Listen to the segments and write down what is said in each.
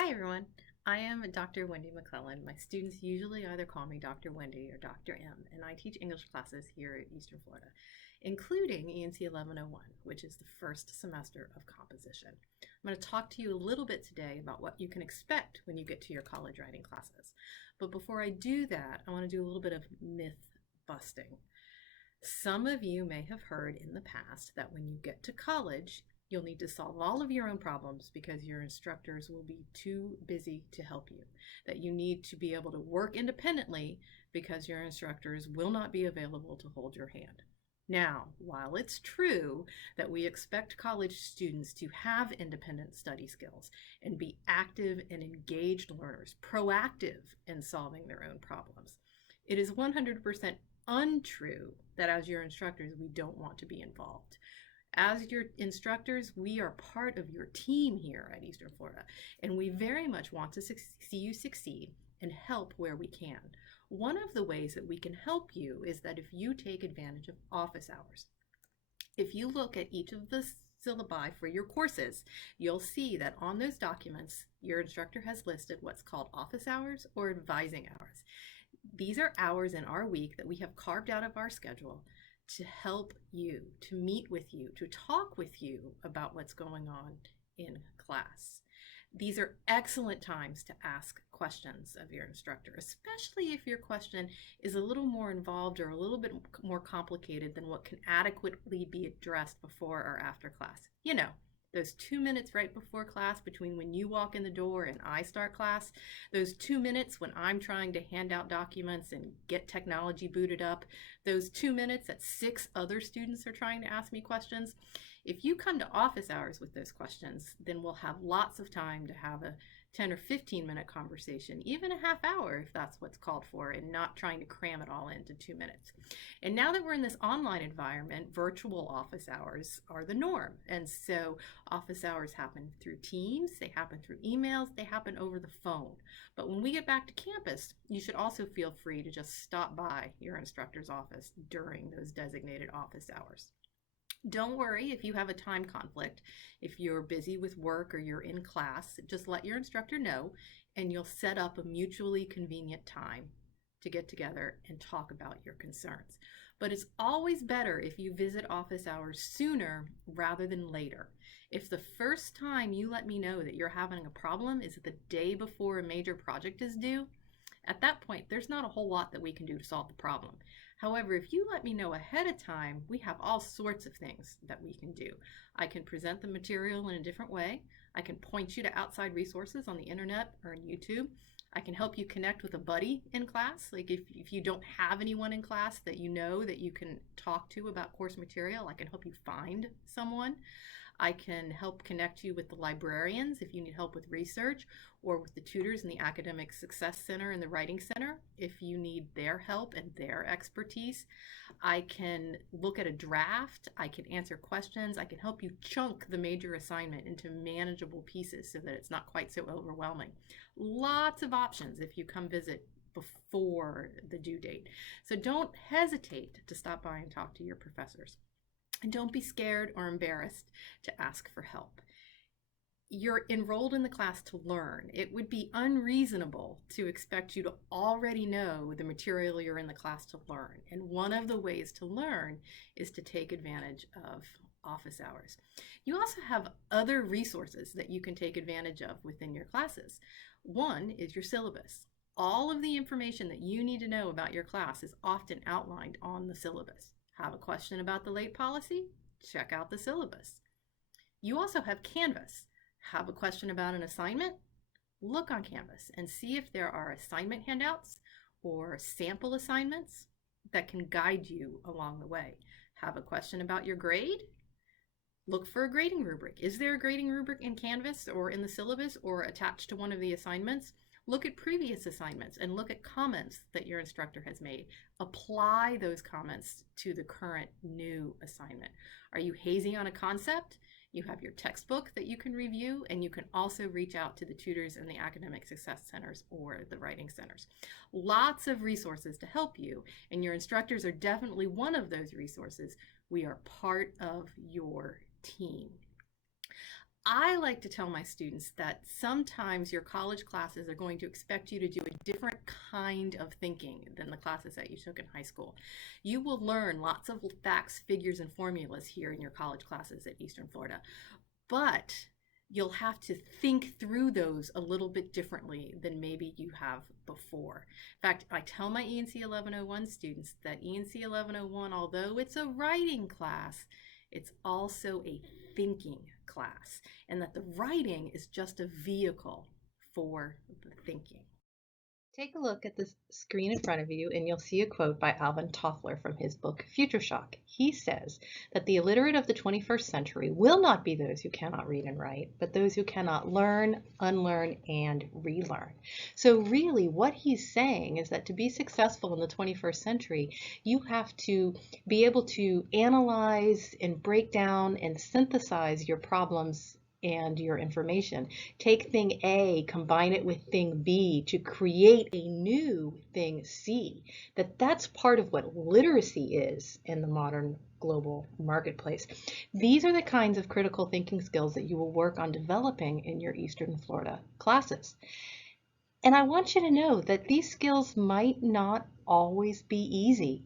Hi, everyone. I am Dr. Wendy McClellan. My students usually either call me Dr. Wendy or Dr. M, and I teach English classes here at Eastern Florida, including ENC 1101, which is the first semester of composition. I'm going to talk to you a little bit today about what you can expect when you get to your college writing classes. But before I do that, I want to do a little bit of myth busting. Some of you may have heard in the past that when you get to college, you'll need to solve all of your own problems because your instructors will be too busy to help you. That you need to be able to work independently because your instructors will not be available to hold your hand. Now, while it's true that we expect college students to have independent study skills and be active and engaged learners, proactive in solving their own problems, it is 100% untrue that as your instructors, we don't want to be involved. As your instructors, we are part of your team here at Eastern Florida, and we very much want to see you succeed and help where we can. One of the ways that we can help you is that if you take advantage of office hours. If you look at each of the syllabi for your courses, you'll see that on those documents, your instructor has listed what's called office hours or advising hours. These are hours in our week that we have carved out of our schedule to help you, to meet with you, to talk with you about what's going on in class. These are excellent times to ask questions of your instructor, especially if your question is a little more involved or a little bit more complicated than what can adequately be addressed before or after class. You know, those 2 minutes right before class between when you walk in the door and I start class, those 2 minutes when I'm trying to hand out documents and get technology booted up, those 2 minutes that 6 other students are trying to ask me questions. If you come to office hours with those questions, then we'll have lots of time to have a 10 or 15-minute conversation, even a half hour if that's what's called for, and not trying to cram it all into 2 minutes. And now that we're in this online environment, virtual office hours are the norm. And so office hours happen through Teams, they happen through emails, they happen over the phone. But when we get back to campus, you should also feel free to just stop by your instructor's office during those designated office hours. Don't worry if you have a time conflict. If you're busy with work or you're in class, just let your instructor know and you'll set up a mutually convenient time to get together and talk about your concerns. But it's always better if you visit office hours sooner rather than later. If the first time you let me know that you're having a problem is the day before a major project is due, at that point, there's not a whole lot that we can do to solve the problem. However, if you let me know ahead of time, we have all sorts of things that we can do. I can present the material in a different way. I can point you to outside resources on the internet or on YouTube. I can help you connect with a buddy in class. Like if you don't have anyone in class that you know that you can talk to about course material, I can help you find someone. I can help connect you with the librarians if you need help with research, or with the tutors in the Academic Success Center and the Writing Center if you need their help and their expertise. I can look at a draft, I can answer questions, I can help you chunk the major assignment into manageable pieces so that it's not quite so overwhelming. Lots of options if you come visit before the due date. So don't hesitate to stop by and talk to your professors. And don't be scared or embarrassed to ask for help. You're enrolled in the class to learn. It would be unreasonable to expect you to already know the material you're in the class to learn. And one of the ways to learn is to take advantage of office hours. You also have other resources that you can take advantage of within your classes. One is your syllabus. All of the information that you need to know about your class is often outlined on the syllabus. Have a question about the late policy? Check out the syllabus. You also have Canvas. Have a question about an assignment? Look on Canvas and see if there are assignment handouts or sample assignments that can guide you along the way. Have a question about your grade? Look for a grading rubric. Is there a grading rubric in Canvas or in the syllabus or attached to one of the assignments? Look at previous assignments and look at comments that your instructor has made. Apply those comments to the current new assignment. Are you hazy on a concept? You have your textbook that you can review, and you can also reach out to the tutors in the Academic Success Centers or the Writing Centers. Lots of resources to help you, and your instructors are definitely one of those resources. We are part of your team. I like to tell my students that sometimes your college classes are going to expect you to do a different kind of thinking than the classes that you took in high school. You will learn lots of facts, figures, and formulas here in your college classes at Eastern Florida, but you'll have to think through those a little bit differently than maybe you have before. In fact, I tell my ENC 1101 students that ENC 1101, although it's a writing class, it's also a thinking class, and that the writing is just a vehicle for the thinking. Take a look at the screen in front of you and you'll see a quote by Alvin Toffler from his book Future Shock. He says that the illiterate of the 21st century will not be those who cannot read and write, but those who cannot learn, unlearn, and relearn. So really what he's saying is that to be successful in the 21st century, you have to be able to analyze and break down and synthesize your problems and your information. Take thing A, combine it with thing B to create a new thing C. That's part of what literacy is in the modern global marketplace. These are the kinds of critical thinking skills that you will work on developing in your Eastern Florida classes. And I want you to know that these skills might not always be easy.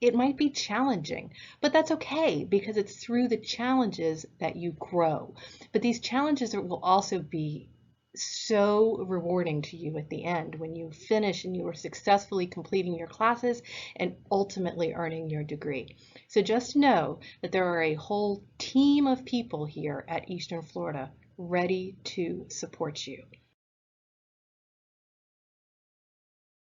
It might be challenging, but that's okay because it's through the challenges that you grow. But these challenges will also be so rewarding to you at the end when you finish and you are successfully completing your classes and ultimately earning your degree. So just know that there are a whole team of people here at Eastern Florida ready to support you.